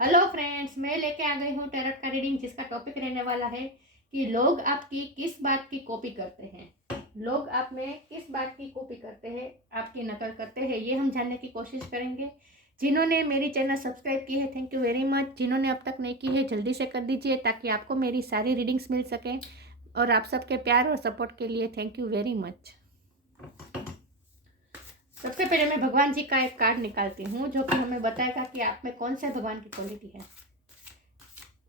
Hello friends, मैं लेके आ गई हूँ टैरोट का रीडिंग, जिसका टॉपिक रहने वाला है कि लोग आपकी किस बात की कॉपी करते हैं। लोग आप में किस बात की कॉपी करते हैं, आपकी नकल करते हैं, ये हम जानने की कोशिश करेंगे। जिन्होंने मेरी चैनल सब्सक्राइब की है, थैंक यू वेरी मच। जिन्होंने अब तक नहीं की है, जल्दी से कर दीजिए ताकि आपको मेरी सारी रीडिंग्स मिल सकें। और आप सबके प्यार और सपोर्ट के लिए थैंक यू वेरी मच। सबसे पहले मैं भगवान जी का एक कार्ड निकालती हूँ जो कि हमें बताएगा कि आप में कौन से भगवान की क्वालिटी है।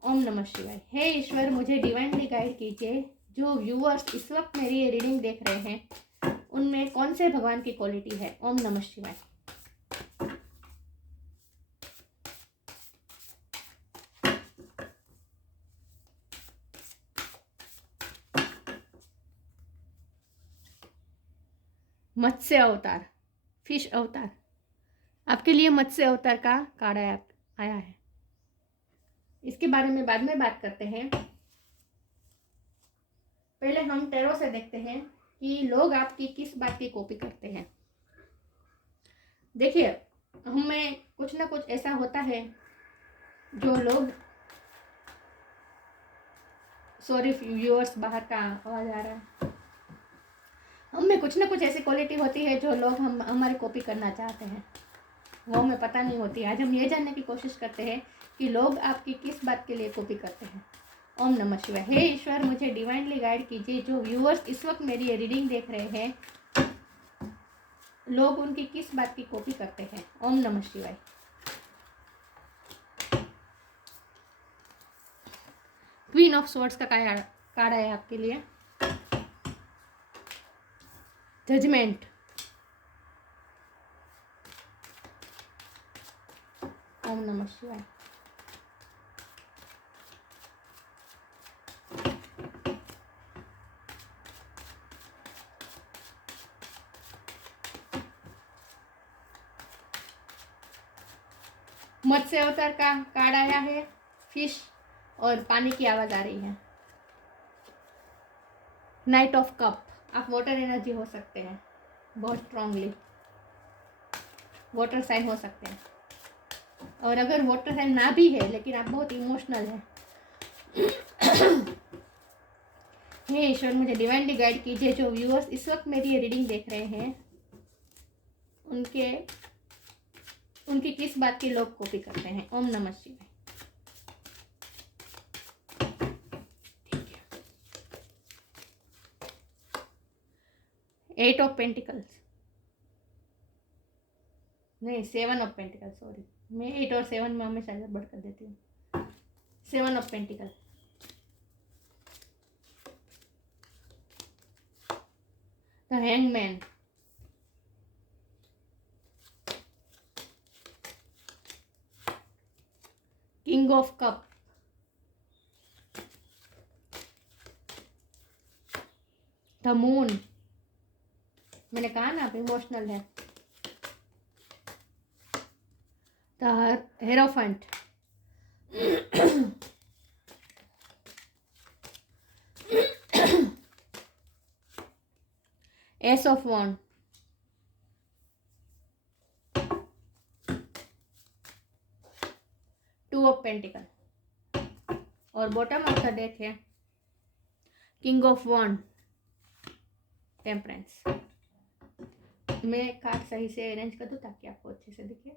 ओम नमः शिवाय। हे ईश्वर, मुझे डिवाइनली गाइड कीजिए। जो व्यूअर्स इस वक्त मेरी ये रीडिंग देख रहे हैं, उनमें कौन से भगवान की क्वालिटी है। ओम नमः शिवाय। मत्स्य अवतार, फिश अवतार। आपके लिए मत्स्य अवतार का कार्ड आया है। इसके बारे में बाद में बात करते हैं। पहले हम टैरो से देखते हैं कि लोग आपकी किस बात की कॉपी करते हैं। देखिए, हमें कुछ ना कुछ ऐसा होता है जो लोग, सॉरी व्यूअर्स, बाहर का आवाज आ रहा है। हम में कुछ ना कुछ ऐसी क्वालिटी होती है जो लोग हमारी कॉपी करना चाहते हैं, वो हमें पता नहीं होती। आज हम ये जानने की कोशिश करते हैं कि लोग आपकी किस बात के लिए कॉपी करते हैं। ओम नमः शिवाय। हे ईश्वर, मुझे डिवाइनली गाइड कीजिए। जो व्यूअर्स इस वक्त मेरी ये रीडिंग देख रहे हैं, लोग उनकी किस बात की कॉपी करते हैं। ओम नमः शिवाय। क्वीन ऑफ स्वॉर्ड्स का कार्ड है आपके लिए। जजमेंट। ओम नमः शिवाय। मत्स्य अवतार का कार्ड आया है, फिश, और पानी की आवाज आ रही है। Night of cup. आप वाटर एनर्जी हो सकते हैं, बहुत स्ट्रांगली वाटर साइन हो सकते हैं। और अगर वाटर साइन ना भी है लेकिन आप बहुत इमोशनल हैं। हे ईश्वर, मुझे डिवाइनली गाइड कीजिए। जो व्यूअर्स इस वक्त मेरी ये रीडिंग देख रहे हैं, उनकी किस बात की लोग कॉपी करते हैं। ओम नमः शिवाय। एट ऑफ पेंटिकल्स, नहीं, 7 ऑफ पेंटिकल्स, सॉरी, मैं 8 और 7 में हमेशा गड़बड़ कर देती हूँ। 7 of pentacle, the hangman, king of cup, the moon, मैंने कहा ना आप इमोशनल है, the hierophant, ace of wand, two of pentacle, और बॉटम ऑफ द डेक है किंग ऑफ वॉन्ड, टेम्परेंस। मैं कार्ड सही से अरेंज कर दूं ताकि आपको अच्छे से दिखे।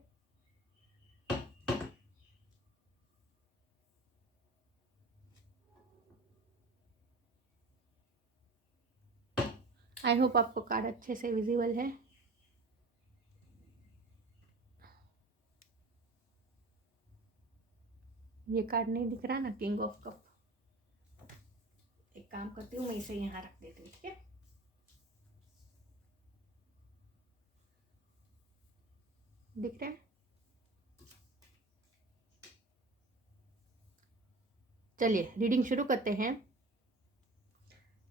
आई होप आपको कार्ड अच्छे से विजिबल है। ये कार्ड नहीं दिख रहा ना, किंग ऑफ कप। एक काम करती हूँ, मैं इसे यहाँ रख देती हूँ, ठीक है। दिख रहा है? चलिए रीडिंग शुरू करते हैं।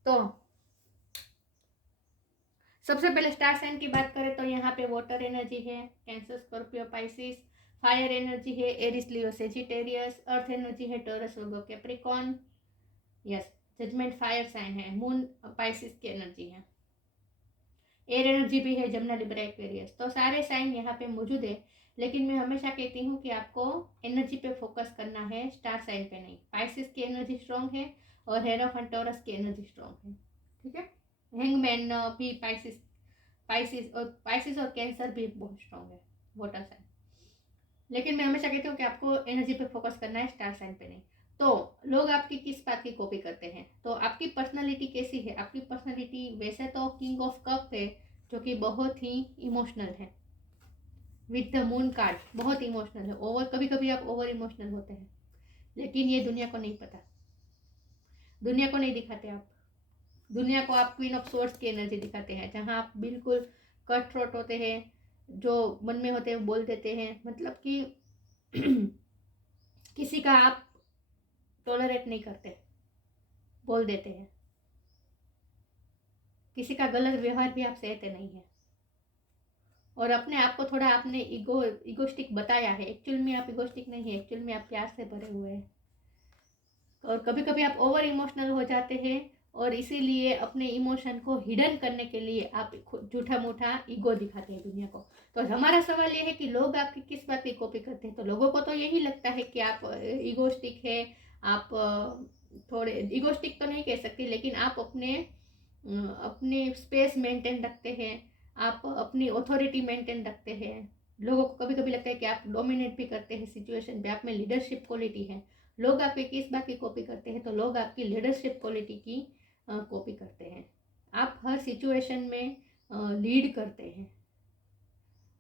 तो सबसे पहले स्टार साइन की बात करें तो यहाँ पे वाटर एनर्जी है, Cancer, Scorpio, Pisces. Fire energy है, Aries, Leo, Sagittarius. Earth energy है, Taurus, Virgo, Capricorn. Yes, judgement fire sign है, मून पाइसिस की एनर्जी है। एयर एनर्जी भी है, जमुना, लिब्रा, एक्वेरियस। तो सारे साइन यहाँ पे मौजूद है। लेकिन मैं हमेशा कहती हूँ कि आपको एनर्जी पे फोकस करना है, स्टार साइन पे नहीं। पाइसिस की एनर्जी स्ट्रॉन्ग है और हेरोफेंट टॉरस की एनर्जी स्ट्रॉन्ग है, ठीक है। हैंगमैन भी पाइसिस और कैंसर भी बहुत स्ट्रॉन्ग है, वाटर साइन। लेकिन मैं हमेशा कहती हूँ कि आपको एनर्जी पे फोकस करना है, स्टार साइन पे नहीं। तो लोग आपकी किस बात की कॉपी करते हैं, तो आपकी पर्सनालिटी कैसी है। आपकी पर्सनालिटी वैसे तो किंग ऑफ कप है, जो कि बहुत ही इमोशनल है, विद द मून कार्ड बहुत इमोशनल है। ओवर कभी कभी आप ओवर इमोशनल होते हैं, लेकिन ये दुनिया को नहीं पता, दुनिया को नहीं दिखाते आप। दुनिया को आप क्वीन ऑफ सोर्स की एनर्जी दिखाते हैं, जहाँ आप बिल्कुल कट थ्रोट होते हैं, जो मन में होते हैं बोल देते हैं, मतलब कि किसी का आप टॉलरेट नहीं करते, बोल देते हैं। किसी का गलत व्यवहार भी आप सहते नहीं है, और अपने आप को थोड़ा आपने इगोस्टिक बताया है। एक्चुअल में आप इगोस्टिक नहीं है, एक्चुअल में आप प्यार से भरे हुए हैं। और कभी कभी आप ओवर इमोशनल हो जाते हैं, और इसीलिए अपने इमोशन को हिडन करने के लिए आप झूठा मूठा ईगो दिखाते हैं दुनिया को। तो हमारा सवाल ये है कि लोग आपकी किस बात की कॉपी करते हैं। तो लोगों को तो यही लगता है कि आप इगोस्टिक है, आप थोड़े इगोस्टिक तो नहीं कह सकती, लेकिन आप अपने स्पेस मेंटेन रखते हैं, आप अपनी ऑथोरिटी मेंटेन रखते हैं। लोगों को कभी कभी लगता है कि आप डोमिनेट भी करते हैं सिचुएशन पे, आप में लीडरशिप क्वालिटी है। लोग आपकी किस बात की कॉपी करते हैं, तो लोग आपकी लीडरशिप क्वालिटी की कॉपी करते हैं। आप हर सिचुएशन में लीड करते हैं,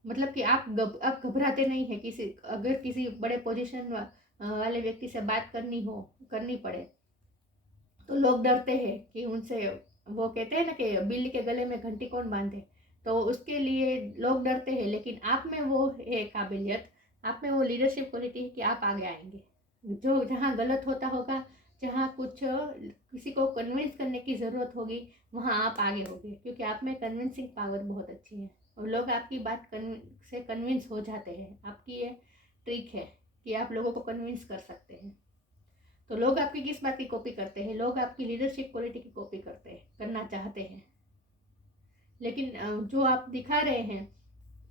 मतलब कि आप घबराते नहीं है। अगर किसी बड़े पोजीशन वाले व्यक्ति से बात करनी पड़े, तो लोग डरते हैं कि उनसे, वो कहते हैं ना कि बिल्ली के गले में घंटी कौन बांधे, तो उसके लिए लोग डरते हैं। लेकिन आप में वो है काबिलियत, आप में वो लीडरशिप क्वालिटी है कि आप आगे आएंगे। जो जहाँ गलत होता होगा, जहाँ कुछ किसी को कन्विंस करने की ज़रूरत होगी, वहाँ आप आगे होगे, क्योंकि आप में कन्विंसिंग पावर बहुत अच्छी है, और लोग आपकी बात से कन्विंस हो जाते हैं। आपकी ये ट्रिक है कि आप लोगों को कन्विंस कर सकते हैं। तो लोग आपकी किस बात की कॉपी करते हैं, लोग आपकी लीडरशिप क्वालिटी की कॉपी करना चाहते हैं। लेकिन जो आप दिखा रहे हैं,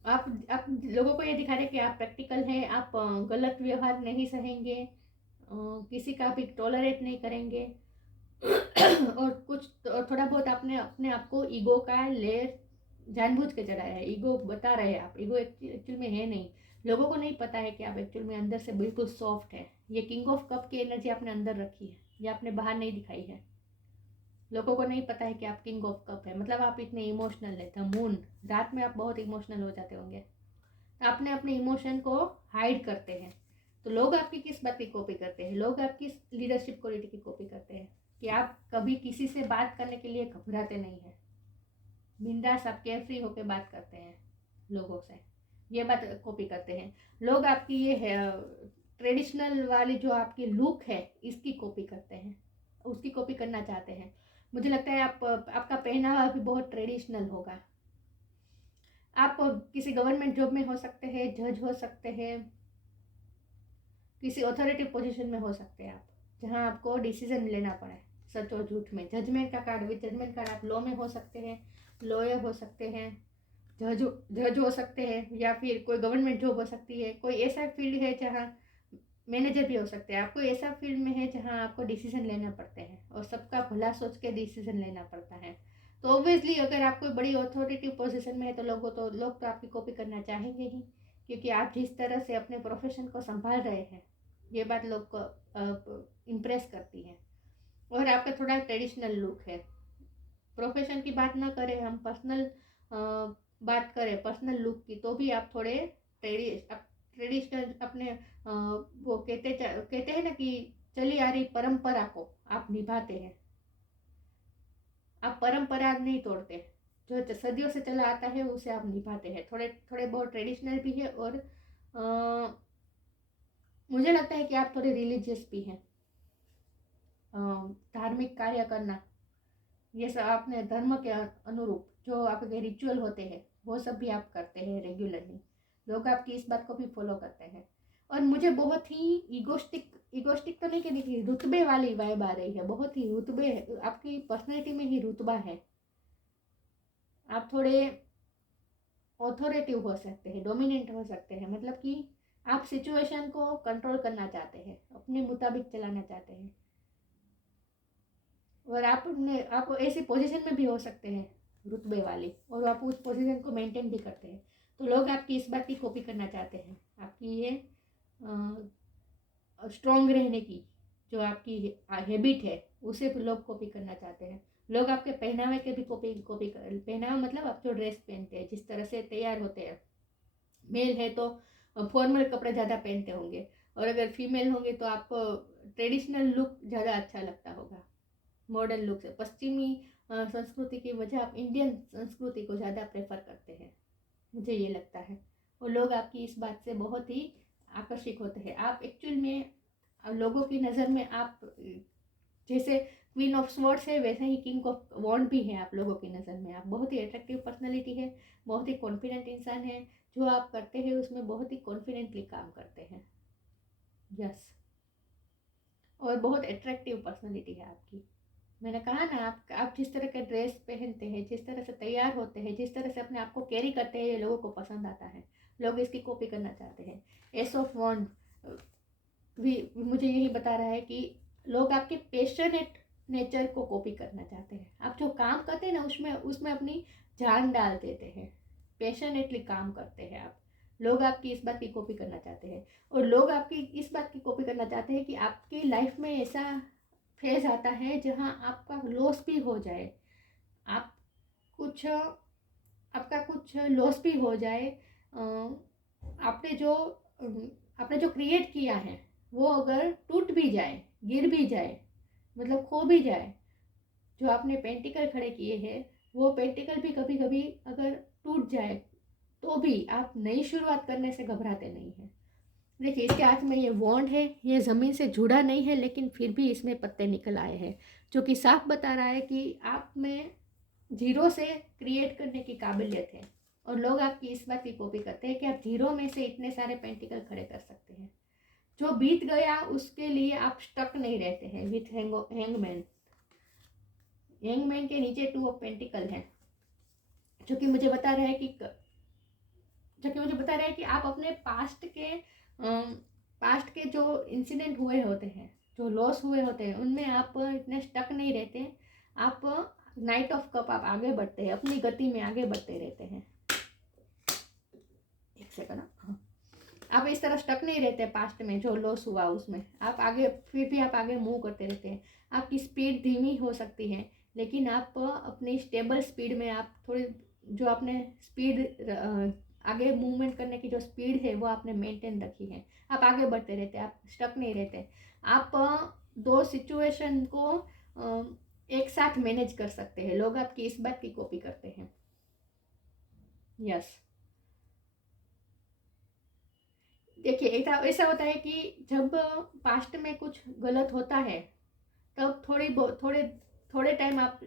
आप लोगों को ये दिखा रहे हैं कि आप प्रैक्टिकल हैं, आप गलत व्यवहार नहीं सहेंगे, किसी का भी टॉलरेट नहीं करेंगे, और कुछ थोड़ा बहुत आपने अपने आप को ईगो का लेयर जानबूझ के चढ़ाया है। ईगो बता रहे हैं आप, ईगो एक्चुअल में है नहीं। लोगों को नहीं पता है कि आप एक्चुअल में अंदर से बिल्कुल सॉफ्ट है। ये किंग ऑफ कप की एनर्जी आपने अंदर रखी है, ये आपने बाहर नहीं दिखाई है। लोगों को नहीं पता है कि आप किंग ऑफ कप है, मतलब आप इतने इमोशनल है। द मून, रात में आप बहुत इमोशनल हो जाते होंगे, आपने अपने इमोशन को हाइड करते हैं। तो लोग आपकी किस बात की कॉपी करते हैं, लोग आपकी लीडरशिप क्वालिटी की कॉपी करते हैं, कि आप कभी किसी से बात करने के लिए घबराते नहीं हैं, बिंदास आप केयरफ्री होकर बात करते हैं लोगों से, ये बात कॉपी करते हैं। लोग आपकी ये है ट्रेडिशनल वाली जो आपकी लुक है, इसकी कॉपी करते हैं, उसकी कॉपी करना चाहते हैं। मुझे लगता है आपका पहनावा भी बहुत ट्रेडिशनल होगा। आप किसी गवर्नमेंट जॉब में हो सकते हैं, जज हो सकते हैं, किसी ऑथोरिटी पोजीशन में हो सकते हैं आप, जहां आपको डिसीजन लेना पड़े सच और झूठ में। जजमेंट का कार्ड, विद जजमेंट कार्ड आप लॉ में हो सकते हैं, लॉयर हो सकते हैं, जज हो सकते हैं, या फिर कोई गवर्नमेंट जॉब हो सकती है। कोई ऐसा फील्ड है जहाँ मैनेजर भी हो सकते हैं। आपको ऐसा फील्ड में है जहाँ आपको डिसीजन लेना पड़ते हैं, और सबका भला सोच के डिसीजन लेना पड़ता है। तो ऑब्वियसली अगर आप कोई बड़ी अथॉरिटी पोजीशन में है, तो लोग तो आपकी कॉपी करना चाहेंगे ही, क्योंकि आप जिस तरह से अपने प्रोफेशन को संभाल रहे हैं, ये बात लोग को इम्प्रेस करती है। और आपका थोड़ा ट्रेडिशनल लुक है। प्रोफेशन की बात ना करें, हम पर्सनल बात करें पर्सनल लुक की, तो भी आप थोड़े ट्रेडिशनल अपने वो कहते हैं ना कि चली आ रही परंपरा को आप निभाते हैं। आप परंपरा नहीं तोड़ते, जो सदियों से चला आता है उसे आप निभाते हैं। थोड़े थोड़े बहुत ट्रेडिशनल भी है, और मुझे लगता है कि आप थोड़े रिलीजियस भी हैं। धार्मिक कार्य करना, ये सब अपने धर्म के अनुरूप जो आपके रिचुअल होते हैं, वो सब भी आप करते हैं रेगुलरली। लोग आपकी इस बात को भी फॉलो करते हैं। और मुझे बहुत ही इगोस्टिक तो नहीं कहनी चाहिए, रुतबे वाली वाइब आ रही है। बहुत ही रुतबे, आपकी पर्सनैलिटी में ही रुतबा है। आप थोड़े ऑथोरेटिव हो सकते हैं, डोमिनेंट हो सकते हैं, मतलब कि आप सिचुएशन को कंट्रोल करना चाहते हैं, अपने मुताबिक चलाना चाहते हैं, और आप ऐसी पोजीशन में भी हो सकते हैं रुतबे वाली, और आप उस पोजीशन को मेंटेन भी करते हैं। तो लोग आपकी इस बात की कॉपी करना चाहते हैं, आपकी ये स्ट्रॉन्ग रहने की जो आपकी हैबिट है उसे लोग कॉपी करना चाहते हैं। लोग आपके पहनावे के भी कॉपी कर, पहनावा मतलब आप जो ड्रेस पहनते हैं, जिस तरह से तैयार होते हैं, मेल है तो फॉर्मल कपड़े ज़्यादा पहनते होंगे, और अगर फीमेल होंगे तो आपको ट्रेडिशनल लुक ज़्यादा अच्छा लगता होगा, मॉडर्न लुक से। पश्चिमी संस्कृति की वजह आप इंडियन संस्कृति को ज़्यादा प्रेफर करते हैं, मुझे ये लगता है, और लोग आपकी इस बात से बहुत ही आकर्षित होते हैं। आप एक्चुअल में लोगों की नज़र में आप जैसे क्वीन ऑफ स्वॉर्ड्स है, वैसे ही किंग ऑफ वॉन्ड भी है आप लोगों की नज़र में। आप बहुत ही अट्रैक्टिव पर्सनैलिटी है, बहुत ही कॉन्फिडेंट इंसान है, जो आप करते हैं उसमें बहुत ही कॉन्फिडेंटली काम करते हैं। यस, और बहुत अट्रैक्टिव पर्सनैलिटी है आपकी। मैंने कहा ना, आप जिस तरह के ड्रेस पहनते हैं, जिस तरह से तैयार होते हैं, जिस तरह से अपने आप को कैरी करते हैं, ये लोगों को पसंद आता है, लोग इसकी कॉपी करना चाहते हैं। एस ऑफ वॉन्ड भी मुझे यही बता रहा है कि लोग आपके पैशनेट नेचर को कॉपी करना चाहते हैं। आप जो काम करते हैं ना, उसमें अपनी जान डाल देते हैं, पैशनेटली काम करते हैं आप। लोग आपकी इस बात की कॉपी करना चाहते हैं, और लोग आपकी इस बात की कॉपी करना चाहते हैं कि आपकी लाइफ में ऐसा फेज आता है जहां आपका लॉस भी हो जाए, आप कुछ आपका कुछ लॉस भी हो जाए, आपने जो क्रिएट किया है वो अगर टूट भी जाए, गिर भी जाए, मतलब खो भी जाए, जो आपने पेंटिकल खड़े किए हैं वो पेंटिकल भी कभी कभी अगर टूट जाए तो भी आप नई शुरुआत करने से घबराते नहीं हैं। देखिए, इसके हाथ में ये वॉन्ड है, ये ज़मीन से जुड़ा नहीं है, लेकिन फिर भी इसमें पत्ते निकल आए हैं, जो कि साफ बता रहा है कि आप में जीरो से क्रिएट करने की काबिलियत है, और लोग आपकी इस बात की कॉपी करते हैं कि आप जीरो में से इतने सारे पेंटिकल खड़े कर सकते हैं। जो बीत गया उसके लिए आप स्टक नहीं रहते हैं। विथ हैंगमैन, हैंगमैन के नीचे 2 ऑफ पेंटिकल है, जो कि मुझे बता रहा है कि आप अपने पास्ट के जो इंसिडेंट हुए होते हैं, जो लॉस हुए होते हैं, उनमें आप इतने स्टक नहीं रहते। आप नाइट ऑफ कप, आप आगे बढ़ते हैं, अपनी गति में आगे बढ़ते रहते हैं। एक सेकंड, हाँ, आप इस तरह स्टक नहीं रहते पास्ट में जो लॉस हुआ उसमें, आप आगे, फिर भी आप आगे मूव करते रहते हैं। आपकी स्पीड धीमी हो सकती है, लेकिन आप अपनी स्टेबल स्पीड में आप थोड़ी, जो आपने स्पीड आगे मूवमेंट करने की जो स्पीड है वो आपने मेंटेन रखी है। आप आगे बढ़ते रहते, आप स्टक नहीं रहते। आप 2 सिचुएशन को एक साथ मैनेज कर सकते हैं। लोग आपकी इस बात की कॉपी करते हैं। यस, देखिए, ऐसा होता है कि जब पास्ट में कुछ गलत होता है तब थोड़े टाइम आप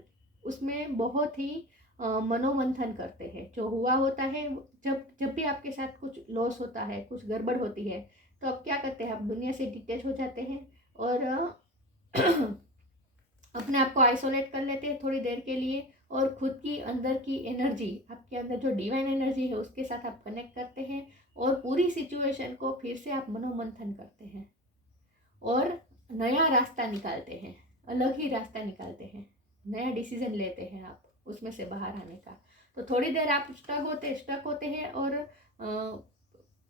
उसमें बहुत ही मनोमंथन करते हैं। जो हुआ होता है, जब भी आपके साथ कुछ लॉस होता है, कुछ गड़बड़ होती है, तो आप क्या करते हैं, आप दुनिया से डिटैच हो जाते हैं और अपने आप को आइसोलेट कर लेते हैं थोड़ी देर के लिए, और खुद की अंदर की एनर्जी, आपके अंदर जो डिवाइन एनर्जी है उसके साथ आप कनेक्ट करते हैं, और पूरी सिचुएशन को फिर से आप मनोमंथन करते हैं और नया रास्ता निकालते हैं, अलग ही रास्ता निकालते हैं, नया डिसीजन लेते हैं आप उसमें से बाहर आने का। तो थोड़ी देर आप स्टक होते हैं, और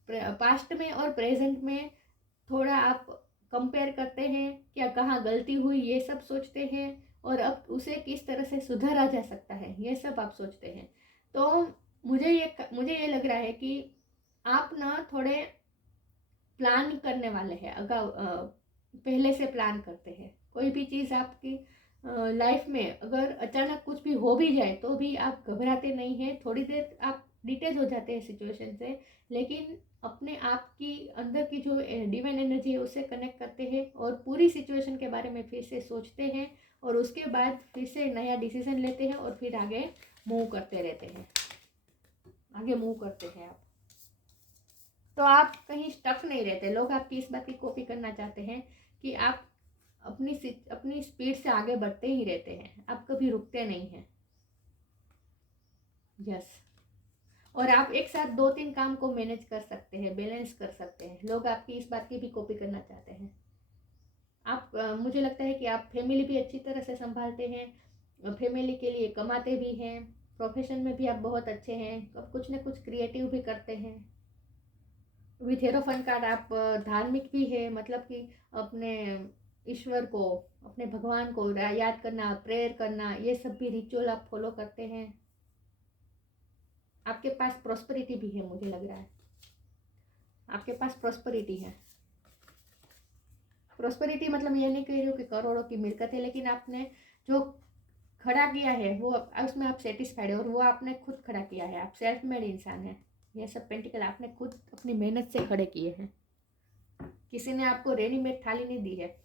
पास्ट में और प्रेजेंट में थोड़ा आप कंपेयर करते हैं, क्या कहाँ गलती हुई, ये सब सोचते हैं, और अब उसे किस तरह से सुधारा जा सकता है, ये सब आप सोचते हैं। तो मुझे ये लग रहा है कि आप ना थोड़े प्लान करने वाले हैं, पहले से प्लान करते हैं। कोई भी चीज़ आपकी लाइफ में अगर अचानक कुछ भी हो भी जाए तो भी आप घबराते नहीं हैं, थोड़ी देर आप डिटेच हो जाते हैं सिचुएशन से, लेकिन अपने आप की अंदर की जो डिवाइन एनर्जी है उससे कनेक्ट करते हैं, और पूरी सिचुएशन के बारे में फिर से सोचते हैं, और उसके बाद फिर से नया डिसीजन लेते हैं, और फिर आगे मूव करते रहते हैं, आगे मूव करते हैं आप। तो आप कहीं स्टक नहीं रहते। लोग आपकी इस बात की कॉपी करना चाहते हैं कि आप अपनी स्पीड से आगे बढ़ते ही रहते हैं, आप कभी रुकते नहीं हैं। यस, और आप एक साथ 2-3 काम को मैनेज कर सकते हैं, बैलेंस कर सकते हैं। लोग आपकी इस बात की भी कॉपी करना चाहते हैं। आप मुझे लगता है कि आप फैमिली भी अच्छी तरह से संभालते हैं, फैमिली के लिए कमाते भी हैं, प्रोफेशन में भी आप बहुत अच्छे हैं, अब कुछ ना कुछ क्रिएटिव भी करते हैं। विथ हेरोफन कार्ड आप धार्मिक भी है, मतलब कि अपने ईश्वर को, अपने भगवान को याद करना, प्रेयर करना, ये सब भी रिचुअल आप फॉलो करते हैं। आपके पास प्रॉस्पेरिटी भी है, मुझे लग रहा है आपके पास प्रॉस्पेरिटी है। प्रॉस्पेरिटी मतलब ये नहीं कह रही हूँ कि करोड़ों की मिलकत है, लेकिन आपने जो खड़ा किया है वो उसमें आप सेटिस्फाइड है, और वो आपने खुद खड़ा किया है। आप सेल्फ मेड इंसान हैं। ये सब पेंटिकल आपने खुद अपनी मेहनत से खड़े किए हैं। किसी ने आपको रेडीमेड थाली नहीं दी है,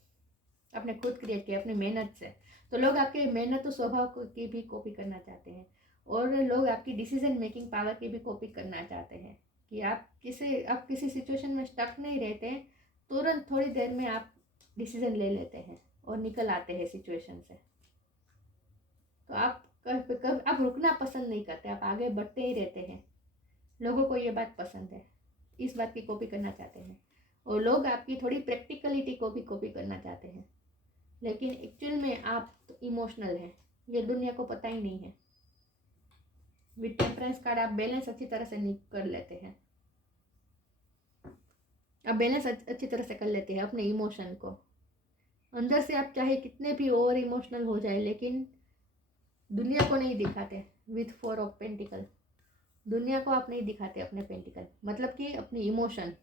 आपने खुद क्रिएट किया अपनी मेहनत से। तो लोग आपके मेहनत और स्वभाव की भी कॉपी करना चाहते हैं, और लोग आपकी डिसीजन मेकिंग पावर की भी कॉपी करना चाहते हैं कि आप किसी सिचुएशन में स्टक नहीं रहते हैं, तुरंत थोड़ी देर में आप डिसीजन ले लेते हैं और निकल आते हैं सिचुएशन से। तो आप रुकना पसंद नहीं करते, आप आगे बढ़ते ही रहते हैं। लोगों को ये बात पसंद है, इस बात की कॉपी करना चाहते हैं। और लोग आपकी थोड़ी प्रैक्टिकलिटी को भी कॉपी करना चाहते हैं, लेकिन एक्चुअल में आप तो इमोशनल हैं, ये दुनिया को पता ही नहीं है। विद टेम्परेंस कार्ड आप बैलेंस अच्छी तरह से नहीं कर लेते हैं। आप बैलेंस अच्छी तरह से कर लेते हैं अपने इमोशन को। अंदर से आप चाहे कितने भी ओवर इमोशनल हो जाए, लेकिन दुनिया को नहीं दिखाते। विथ 4 ऑफ पेंटिकल दुनिया को आप नहीं दिखाते अपने पेंटिकल, मतलब कि अपनी इमोशन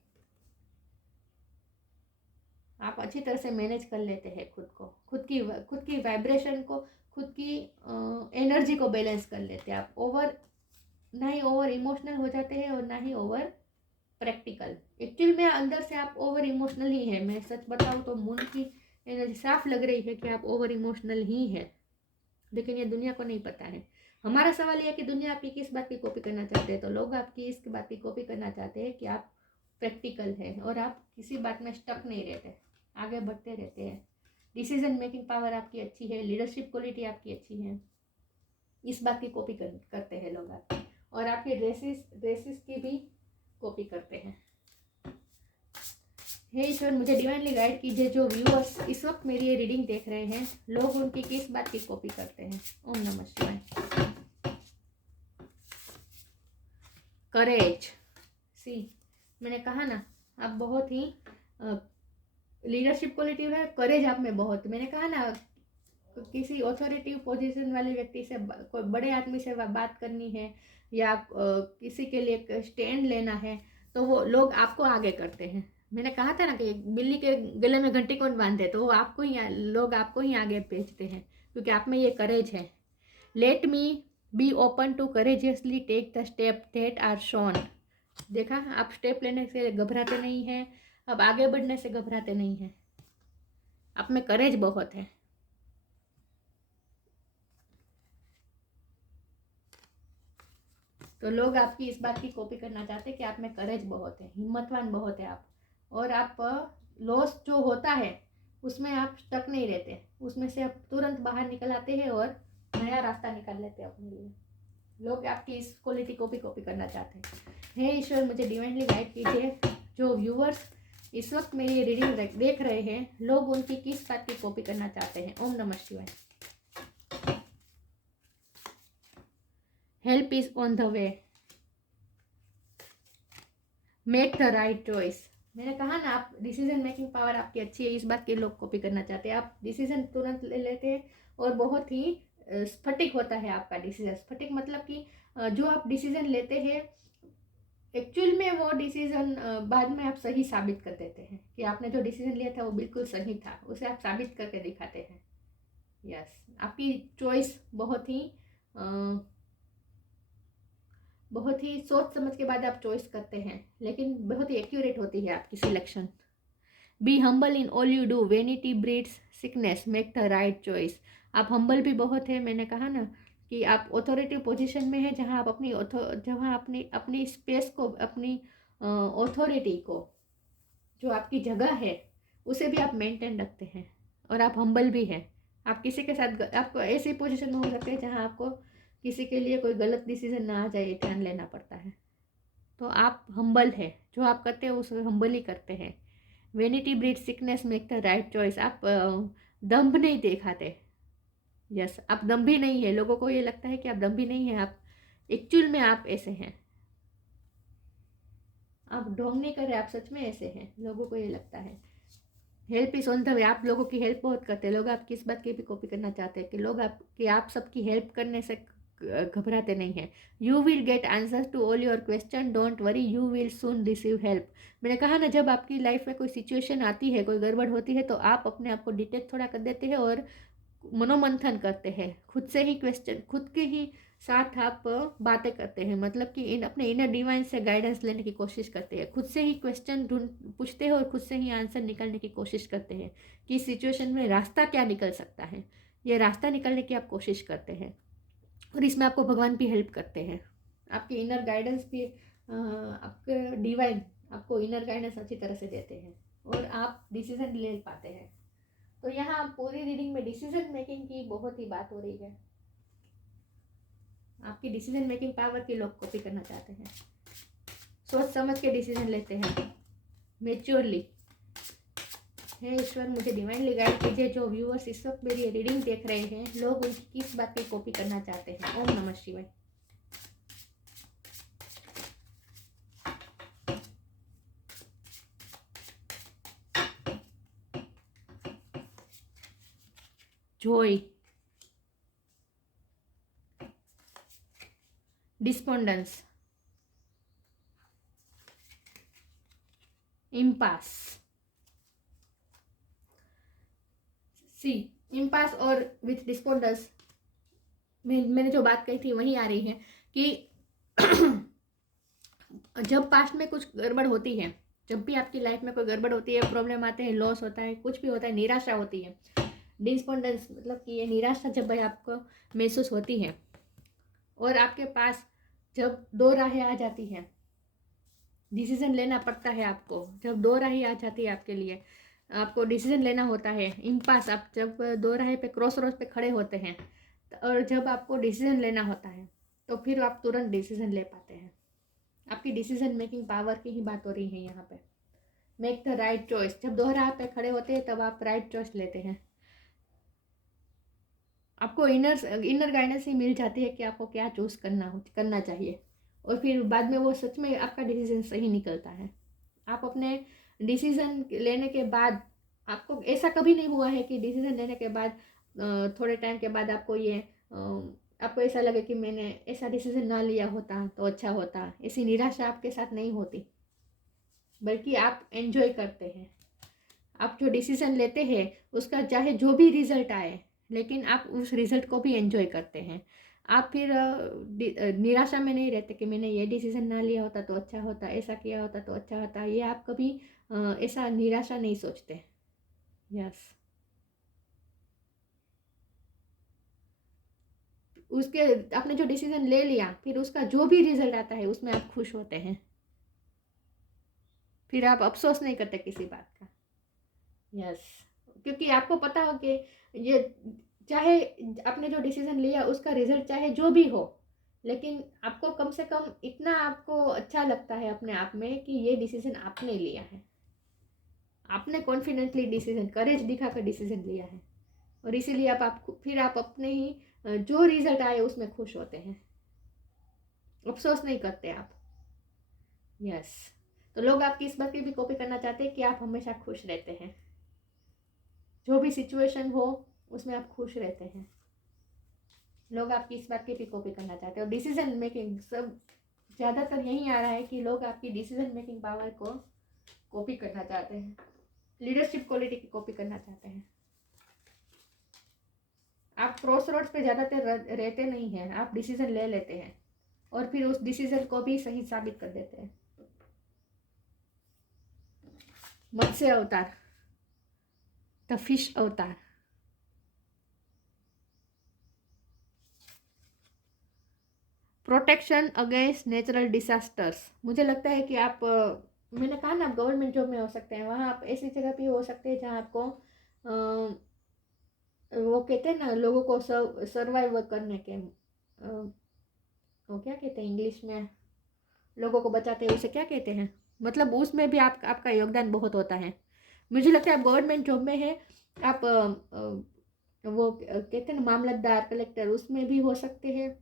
आप अच्छी तरह से मैनेज कर लेते हैं खुद को, खुद की वाइब्रेशन को, खुद की एनर्जी को बैलेंस कर लेते हैं। आप ना ही ओवर इमोशनल हो जाते हैं और ना ही ओवर प्रैक्टिकल। एक्चुअल में अंदर से आप ओवर इमोशनल ही है। मैं सच बताऊँ तो मन की एनर्जी साफ लग रही है कि आप ओवर इमोशनल ही है, लेकिन ये दुनिया को नहीं पता है। हमारा सवाल यह है कि दुनिया आपकी किस बात की कॉपी करना चाहते हैं। तो लोग आपकी इस बात की कॉपी करना चाहते हैं कि आप प्रैक्टिकल है और आप किसी बात में स्टक नहीं रहते, आगे बढ़ते रहते हैं। डिसीजन मेकिंग पावर आपकी अच्छी है, लीडरशिप क्वालिटी आपकी अच्छी है, इस बात की कॉपी करते हैं लोग आपकी। और आपके ड्रेसेस की भी कॉपी करते हैं। हे ईश्वर, मुझे डिवाइनली गाइड कीजिए। जो व्यूअर्स इस वक्त मेरी ये रीडिंग देख रहे हैं, लोग उनकी किस बात की कॉपी करते हैं। ओम नमः शिवाय। करेज, मैंने कहा ना, आप बहुत ही लीडरशिप क्वालिटी है, करेज आप में बहुत। मैंने कहा ना, किसी ऑथोरिटिव पोजीशन वाले व्यक्ति से, कोई बड़े आदमी से बात करनी है या किसी के लिए स्टैंड लेना है, तो वो लोग आपको आगे करते हैं। मैंने कहा था ना कि बिल्ली के गले में घंटी कौन बांधे, तो वो आपको ही, लोग आपको ही आगे भेजते हैं, क्योंकि आप में ये करेज है। Let me be open to courageously take the step that are shown. देखा, आप स्टेप लेने से घबराते नहीं हैं, अब आगे बढ़ने से घबराते नहीं हैं। आप में करेज बहुत है। तो लोग आपकी इस बात की कॉपी करना चाहते हैं कि आप में करेज बहुत है, हिम्मतवान बहुत है आप। और आप लॉस जो होता है उसमें आप स्टक नहीं रहते, उसमें से आप तुरंत बाहर निकल आते हैं और नया रास्ता निकाल लेते हैं अपने लिए। लोग आपकी इस क्वालिटी को भी कॉपी करना चाहते हैं। हे ईश्वर, मुझे डिवाइनली गाइड कीजिए। जो व्यूअर्स इस वक्त मेरी रीडिंग देख रहे हैं, लोग उनकी किस बात की कॉपी करना चाहते हैं। ओम नमः शिवाय। Help is on the way, make the right choice. मैंने कहा ना, आप डिसीजन मेकिंग पावर आपकी अच्छी है, इस बात के लोग कॉपी करना चाहते हैं। आप डिसीजन तुरंत ले लेते हैं और बहुत ही स्फटिक होता है आपका डिसीजन। स्फटिक मतलब कि जो आप डिसीजन लेते हैं, एक्चुअल में वो डिसीजन बाद में आप सही साबित कर देते हैं कि आपने जो डिसीजन लिया था वो बिल्कुल सही था, उसे आप साबित करके दिखाते हैं। यस, आपकी चॉइस बहुत ही सोच समझ के बाद आप चॉइस करते हैं, लेकिन बहुत ही एक्यूरेट होती है आपकी selection. Be humble in all you do, vanity breeds sickness, make the right choice. आप हम्बल भी बहुत है। मैंने कहा ना कि आप ऑथोरिटिव पोजीशन में है, जहां आप अपनी स्पेस को, अपनी ऑथोरिटी को, जो आपकी जगह है, उसे भी आप मेंटेन रखते हैं। और आप हम्बल भी हैं। आप किसी के साथ, आपको ऐसी पोजीशन में हो सकते हैं जहां आपको किसी के लिए कोई गलत डिसीजन ना आ जाए, ये ध्यान लेना पड़ता है। तो आप हम्बल है, जो आप करते हो उसे हम्बल ही करते हैं। Vanity breed sickness make the right choice. आप दम्भ नहीं दिखाते। यस, आप दम्भी नहीं है। लोगों को ये लगता है कि आप दम्भी नहीं है, आप एक्चुअल में आप ऐसे हैं। आप ढोंग नहीं कर रहे, आप सच में ऐसे हैं, लोगों को ये लगता है। Help is on the way. आप लोगों की हेल्प बहुत करते हैं लोग। आप किस बात की भी कॉपी करना चाहते हैं कि आप सबकी हेल्प करने से घबराते नहीं हैं। You will get answer to all your question, don't worry, you will soon receive help. मैंने कहा ना, जब आपकी लाइफ में कोई सिचुएशन आती है, कोई गड़बड़ होती है, तो आप अपने आप को डिटेक्ट थोड़ा कर देते हैं और मनोमंथन करते हैं। खुद से ही क्वेश्चन, खुद के ही साथ आप बातें करते हैं, मतलब कि अपने इनर डिवाइन से गाइडेंस लेने की कोशिश करते हैं। खुद से ही क्वेश्चन पूछते हैं और खुद से ही आंसर निकालने की कोशिश करते हैं कि इस सिचुएशन में रास्ता क्या निकल सकता है। ये रास्ता निकलने की आप कोशिश करते हैं और इसमें आपको भगवान भी हेल्प करते हैं। आपके इनर गाइडेंस भी आपके डिवाइन आपको इनर गाइडेंस अच्छी तरह से देते हैं और आप डिसीजन ले पाते हैं। तो यहाँ पूरी रीडिंग में डिसीजन मेकिंग की बहुत ही बात हो रही है। आपकी डिसीजन मेकिंग पावर के लोग कॉपी करना चाहते हैं। सोच समझ के डिसीजन लेते हैं, मेच्योरली। हे ईश्वर, मुझे डिवाइनली गाइड कीजिए। जो व्यूअर्स इस वक्त मेरी रीडिंग देख रहे हैं, लोग उनकी किस बात की कॉपी करना चाहते हैं। ओम नमः शिवाय। joy, despondence, impasse। सी इम्पास और विथ डिस्पोंडस मैंने जो बात कही थी वही आ रही है कि जब पास्ट में कुछ गड़बड़ होती है, जब भी आपकी लाइफ में कोई गड़बड़ होती है, प्रॉब्लम आते हैं, लॉस होता है, कुछ भी होता है, निराशा होती है। डिस्पोंडेंस मतलब कि ये निराशा जब भाई आपको महसूस होती है और आपके पास जब दो राहें आ जाती हैं, डिसीजन लेना पड़ता है आपको। जब दो राहें आ जाती है आपके लिए, आपको डिसीजन लेना होता है। इम्पास, आप जब दो राहें पे क्रॉस रोड पे खड़े होते हैं और जब आपको डिसीजन लेना होता है तो फिर आप तुरंत डिसीजन ले पाते हैं। आपकी डिसीजन मेकिंग पावर की ही बात हो रही है यहाँ पे। Make the right choice. जब दो राह पे खड़े होते हैं तब आप राइट चॉइस लेते हैं। आपको इनर गाइडेंस ही मिल जाती है कि आपको क्या चूज करना चाहिए और फिर बाद में वो सच में आपका डिसीजन सही निकलता है। आप अपने डिसीजन लेने के बाद, आपको ऐसा कभी नहीं हुआ है कि डिसीजन लेने के बाद थोड़े टाइम के बाद आपको ऐसा लगे कि मैंने ऐसा डिसीजन ना लिया होता तो अच्छा होता। ऐसी निराशा आपके साथ नहीं होती, बल्कि आप एंजॉय करते हैं। आप जो डिसीजन लेते हैं उसका चाहे जो भी रिजल्ट आए, लेकिन आप उस रिजल्ट को भी एंजॉय करते हैं। आप फिर निराशा में नहीं रहते कि मैंने ये डिसीजन ना लिया होता तो अच्छा होता, ऐसा किया होता तो अच्छा होता। ये आप कभी ऐसा निराशा नहीं सोचते। यस, उसके आपने जो डिसीजन ले लिया, फिर उसका जो भी रिजल्ट आता है उसमें आप खुश होते हैं। फिर आप अफसोस नहीं करते किसी बात का। यस, क्योंकि आपको पता हो कि ये चाहे आपने जो डिसीजन लिया उसका रिजल्ट चाहे जो भी हो, लेकिन आपको कम से कम इतना आपको अच्छा लगता है अपने आप में कि ये डिसीजन आपने लिया है। आपने कॉन्फिडेंटली डिसीजन, करेज दिखाकर डिसीजन लिया है और इसीलिए फिर आप अपने ही जो रिजल्ट आए उसमें खुश होते हैं, अफसोस नहीं करते आप। यस, तो लोग आपकी इस बात की भी कॉपी करना चाहते हैं कि आप हमेशा खुश रहते हैं। जो भी सिचुएशन हो उसमें आप खुश रहते हैं। लोग आपकी इस बात की भी कॉपी करना चाहते हैं। और डिसीजन मेकिंग सब ज़्यादातर यही आ रहा है कि लोग आपकी डिसीजन मेकिंग पावर को कॉपी करना चाहते हैं, लीडरशिप क्वालिटी की कॉपी करना चाहते हैं। आप क्रॉस रोड्स पे ज़्यादातर रहते नहीं हैं, आप डिसीजन ले लेते हैं और फिर उस डिसीजन को भी सही साबित कर देते हैं। मत्स्य अवतार, द फिश अवतार, प्रोटेक्शन अगेंस्ट नेचुरल डिजास्टर्स। मुझे लगता है कि आप मैंने कहा ना, आप गवर्नमेंट जॉब में हो सकते हैं। वहाँ आप ऐसी जगह भी हो सकते हैं जहाँ आपको वो कहते हैं ना, लोगों को सर्वाइव करने के वो क्या कहते हैं इंग्लिश में, लोगों को बचाते हैं उसे क्या कहते हैं, मतलब उसमें भी आपका योगदान बहुत होता है। मुझे लगता है आप गवर्नमेंट जॉब में है, आप वो कहते हैं ना मामलतदार कलेक्टर, उसमें भी हो सकते हैं,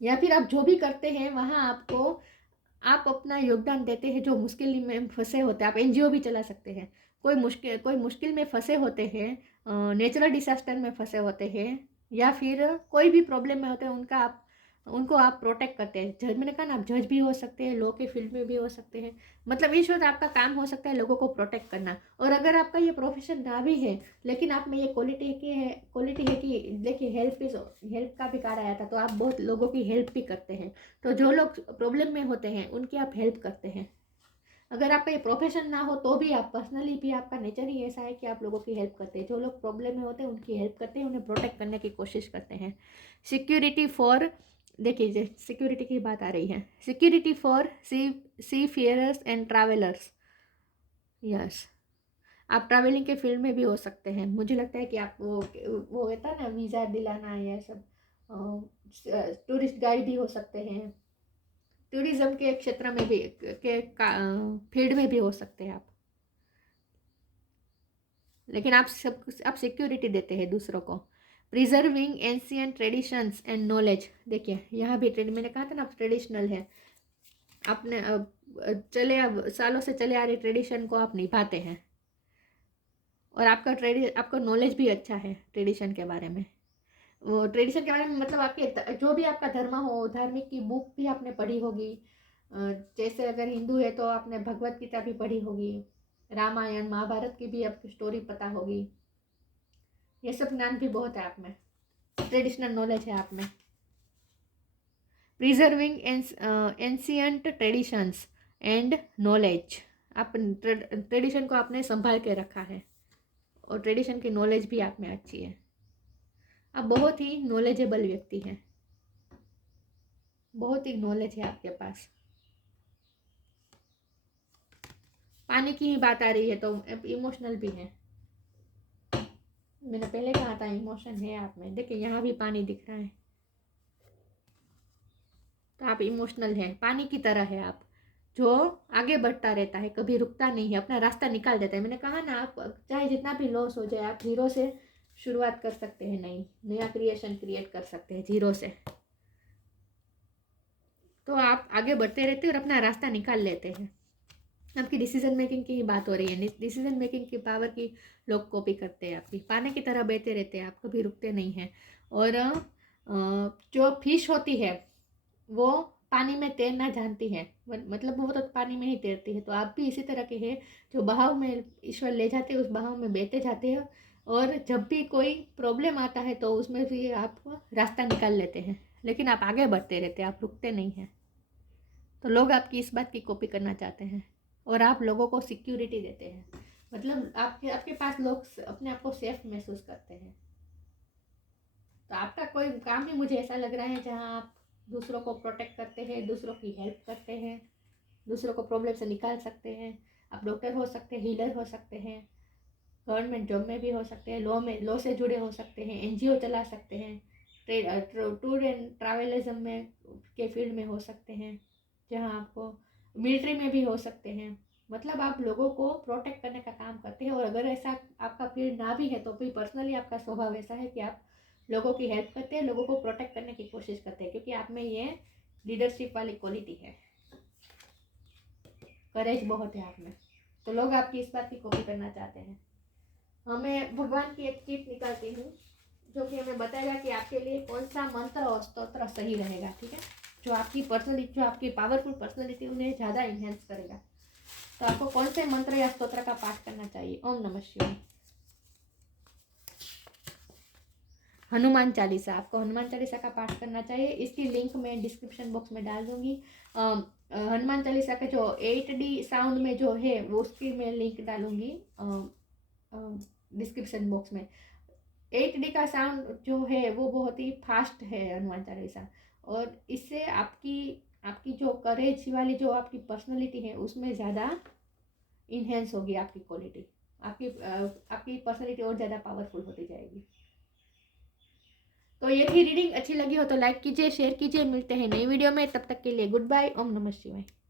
या फिर आप जो भी करते हैं वहाँ आपको आप अपना योगदान देते हैं। जो मुश्किल में फंसे होते हैं, आप एनजीओ भी चला सकते हैं। कोई मुश्किल में फंसे होते हैं, नेचुरल डिसास्टर में फंसे होते हैं, या फिर कोई भी प्रॉब्लम में होते हैं, उनको आप प्रोटेक्ट करते हैं। जज, मैंने कहा ना, आप जज भी हो सकते हैं, लॉ के फील्ड में भी हो सकते हैं। मतलब इन शॉर्ट आपका काम हो सकता है लोगों को प्रोटेक्ट करना। और अगर आपका ये प्रोफेशन ना भी है, लेकिन आप में ये क्वालिटी है कि देखिए हेल्प का भी कार्ड आया था, तो आप बहुत लोगों की हेल्प भी करते हैं। तो जो लोग प्रॉब्लम में होते हैं उनकी आप हेल्प करते हैं। अगर आपका ये प्रोफेशन ना हो तो भी आप पर्सनली भी आपका नेचर ही ऐसा है कि आप लोगों की हेल्प करते हैं। जो लोग प्रॉब्लम में होते हैं उनकी हेल्प करते हैं, उन्हें प्रोटेक्ट करने की कोशिश करते हैं। सिक्योरिटी फॉर, देखिए सिक्योरिटी की बात आ रही है, security for seafarers and travellers. Yes, आप ट्रैवलिंग के फील्ड में भी हो सकते हैं। मुझे लगता है कि आप वो होता है ना वीज़ा दिलाना, ये सब टूरिस्ट गाइड भी हो सकते हैं। टूरिज्म के क्षेत्र में भी फील्ड में भी हो सकते हैं आप। लेकिन आप सिक्योरिटी देते हैं दूसरों को। Preserving ancient traditions and knowledge, देखिए यहाँ भी मैंने कहा था ना आप ट्रेडिशनल है, आपने अब सालों से चले आ रहे ट्रेडिशन को आप निभाते हैं, और आपका नॉलेज भी अच्छा है ट्रेडिशन के बारे में। वो ट्रेडिशन के बारे में मतलब आपके जो भी आपका धर्म हो, धार्मिक की बुक भी आपने पढ़ी होगी। जैसे अगर हिंदू है तो आपने भगवत गीता भी पढ़ी होगी, रामायण महाभारत की भी आपकी स्टोरी पता होगी। ये सब ज्ञान भी बहुत है आप में, ट्रेडिशनल नॉलेज है आप में। Preserving ancient traditions and knowledge, आप ट्रेडिशन को आपने संभाल के रखा है, और ट्रेडिशन की नॉलेज भी आप में अच्छी है। आप बहुत ही नॉलेजेबल व्यक्ति हैं, बहुत ही नॉलेज है आपके पास। पानी की ही बात आ रही है तो इमोशनल भी है। मैंने पहले कहा था इमोशन है आप में, देखिए यहाँ भी पानी दिख रहा है, तो आप इमोशनल हैं, पानी की तरह है आप, जो आगे बढ़ता रहता है, कभी रुकता नहीं है, अपना रास्ता निकाल देता है। मैंने कहा ना, आप चाहे जितना भी लॉस हो जाए, आप जीरो से शुरुआत कर सकते हैं, नया क्रिएशन क्रिएट कर सकते हैं जीरो से। तो आप आगे बढ़ते रहते हैं और अपना रास्ता निकाल लेते हैं। आपकी डिसीजन मेकिंग की ही बात हो रही है, डिसीजन मेकिंग की पावर की लोग कॉपी करते हैं आपकी। पानी की तरह बहते रहते हैं, आप कभी रुकते नहीं हैं। और जो फिश होती है वो पानी में तैरना जानती है, मतलब वो तो पानी में ही तैरती है। तो आप भी इसी तरह के हैं, जो बहाव में ईश्वर ले जाते हैं उस बहाव में बहते जाते हैं, और जब भी कोई प्रॉब्लम आता है तो उसमें भी आप रास्ता निकाल लेते हैं, लेकिन आप आगे बढ़ते रहते हैं, आप रुकते नहीं हैं। तो लोग आपकी इस बात की कॉपी करना चाहते हैं, और आप लोगों को सिक्योरिटी देते हैं, मतलब आपके पास लोग अपने आप को सेफ महसूस करते हैं। तो आपका कोई काम ही मुझे ऐसा लग रहा है जहाँ आप दूसरों को प्रोटेक्ट करते हैं, दूसरों की हेल्प करते हैं, दूसरों को प्रॉब्लम से निकाल सकते हैं। आप डॉक्टर हो सकते हैं, हीलर हो सकते हैं, गवर्नमेंट जॉब में भी हो सकते हैं, लॉ से जुड़े हो सकते हैं, एनजीओ चला सकते हैं, टूर एंड ट्रैवलिज्म में के फील्ड में हो सकते हैं, जहाँ आपको मिलिट्री में भी हो सकते हैं। मतलब आप लोगों को प्रोटेक्ट करने का काम करते हैं। और अगर ऐसा आपका फील्ड ना भी है तो भी पर्सनली आपका स्वभाव ऐसा है कि आप लोगों की हेल्प करते हैं, लोगों को प्रोटेक्ट करने की कोशिश करते हैं, क्योंकि आप में ये लीडरशिप वाली क्वालिटी है, करेज बहुत है आप में। तो लोग आपकी इस बात की कॉपी करना चाहते हैं। मैं भगवान की एक चिट निकालती हूँ जो कि हमें बताएगा कि आपके लिए कौन सा मंत्र और स्तोत्र सही रहेगा, ठीक है, जो आपकी पर्सनलिटी, जो आपकी पावरफुल पर्सनलिटी उन्हें ज़्यादा इन्हेंस करेगा। तो आपको कौन से मंत्र या स्तोत्र का पाठ करना चाहिए? ओम नमः शिवाय। हनुमान चालीसा, आपको हनुमान चालीसा का पाठ करना चाहिए। इसकी लिंक मैं डिस्क्रिप्शन बॉक्स में डाल दूंगी। हनुमान चालीसा का जो 8D साउंड में जो है वो उसकी मैं लिंक डालूंगी डिस्क्रिप्शन बॉक्स में। 8D का साउंड जो है वो बहुत ही फास्ट है हनुमान चालीसा, और इससे आपकी जो करेज वाली जो आपकी पर्सनलिटी है उसमें ज़्यादा इन्हेंस होगी आपकी क्वालिटी, आपकी पर्सनलिटी और ज़्यादा पावरफुल होती जाएगी। तो ये थी रीडिंग। अच्छी लगी हो तो लाइक कीजिए, शेयर कीजिए। मिलते हैं नई वीडियो में, तब तक के लिए गुड बाय। ओम नमः शिवाय।